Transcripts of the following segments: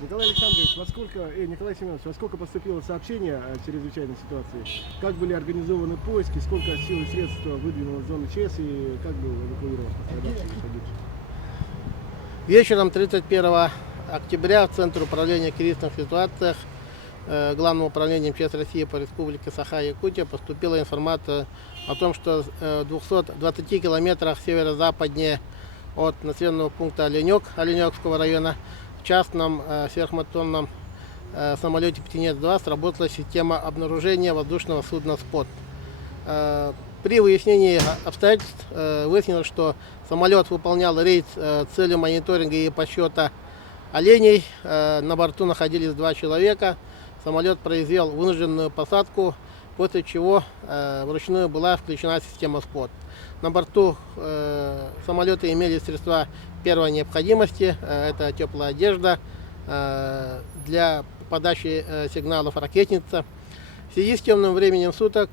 Николай Александрович, Николай Семенович, во сколько поступило сообщение о чрезвычайной ситуации? Как были организованы поиски, сколько сил и средств выдвинуло в зону ЧС и как был эвакуирован пострадавший и погибший? Вечером 31 октября в Центр управления кризисных ситуациях Главного управления МЧС России по Республике Саха-Якутия поступила информация о том, что в 220 километрах северо-западнее от населенного пункта Оленек, Оленекского района, в частном сверхмоторном самолете «Птенец-2» сработала система обнаружения воздушного судна «Спот». При выяснении обстоятельств выяснилось, что самолет выполнял рейс с целью мониторинга и подсчета оленей. На борту находились 2 человека. Самолет произвел вынужденную посадку, после чего вручную была включена система СПОТ. На борту самолета имелись средства первой необходимости, это теплая одежда для подачи сигналов ракетница. В связи с темным временем суток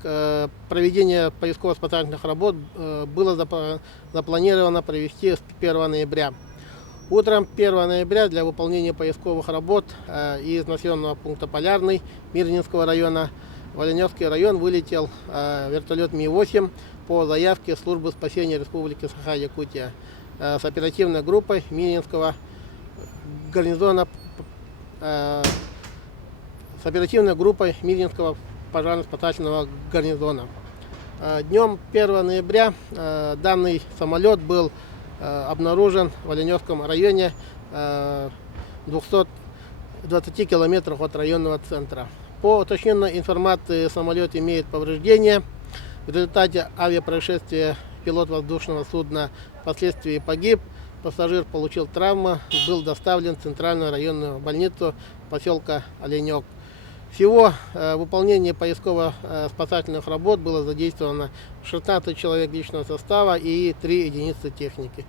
проведение поисково-спасательных работ было запланировано провести с 1 ноября. Утром 1 ноября для выполнения поисковых работ из населенного пункта Полярный Мирнинского района в Оленевский район вылетел вертолет Ми-8 по заявке службы спасения Республики Саха-Якутия с оперативной группой Мирнинского гарнизона, с оперативной группой Мирнинского пожарно-спасательного гарнизона. Днем 1 ноября данный самолет был обнаружен в Оленевском районе, 220 километрах от районного центра. По уточненной информации, самолет имеет повреждения. В результате авиапроисшествия пилот воздушного судна впоследствии погиб. Пассажир получил травму, был доставлен в центральную районную больницу поселка Оленек. Всего в выполнении поисково-спасательных работ было задействовано 16 человек личного состава и 3 единицы техники.